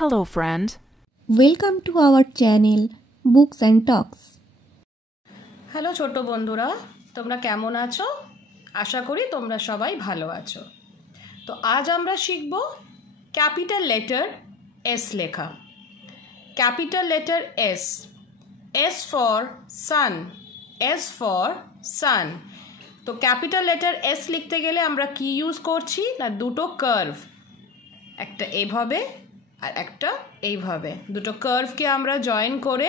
Hello, friend. Welcome to our channel Books and Talks. Hello ছোট বন্ধুরা, তোমরা কেমন আছো? আশা করি তোমরা সবাই ভালো আছো। তো আজ আমরা শিখব ক্যাপিটাল লেটার এস লেখা। Capital letter S, S for sun, S for sun. তো ক্যাপিটাল লেটার এস লিখতে গেলে আমরা কি ইউজ করছি না, দুটো কার্ভ, একটা এইভাবে আর একটা এইভাবে, দুটো কার্ভকে আমরা জয়েন করে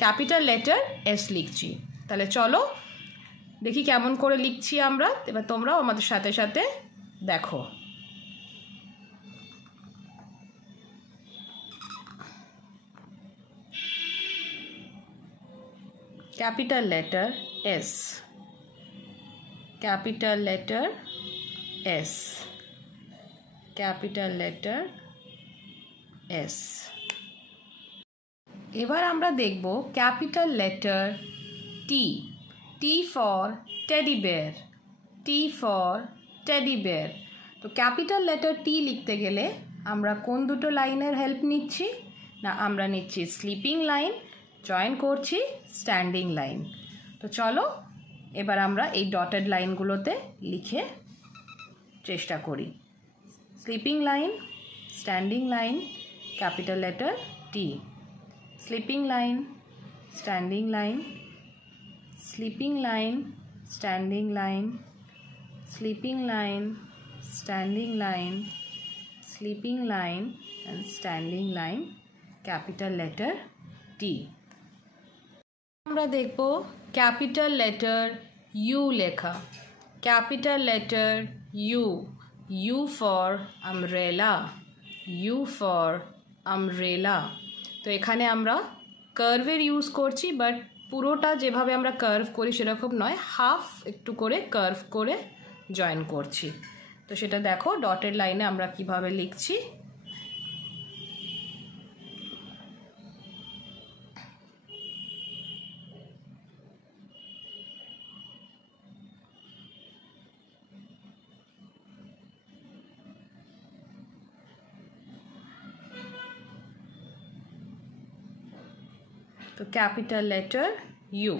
ক্যাপিটাল লেটার এস লিখছি। তাহলে চলো দেখি কেমন করে লিখছি আমরা, এবার তোমরাও আমাদের সাথে সাথে দেখো। Capital letter S, capital letter S, capital letter S. এবার আমরা দেখব capital letter T, T for teddy bear, T for teddy bear. তো ক্যাপিটাল লেটার টি লিখতে গেলে আমরা কোন দুটো লাইনের হেল্প নিচ্ছি না, আমরা নিচ্ছি স্লিপিং লাইন, জয়েন করছি স্ট্যান্ডিং লাইন। তো চলো এবার আমরা এই ডটেড লাইনগুলোতে লিখে চেষ্টা করি। Sleeping line, standing line, capital letter টি, sleeping line, standing line, sleeping line, standing line, sleeping line, standing line, sleeping line and standing line, capital letter টি। আমরা দেখব ক্যাপিটাল লেটার ইউ লেখা। Capital letter U, U for umbrella, U for umbrella. তো এখানে আমরা কার্ভের use করছি, but পুরোটা যেভাবে আমরা কার্ভ করি সেরকম নয়, হাফ একটু করে কার্ভ করে জয়েন করছি। তো সেটা দেখো ডটেড লাইনে আমরা কিভাবে লিখছি। তো ক্যাপিটাল লেটার ইউ।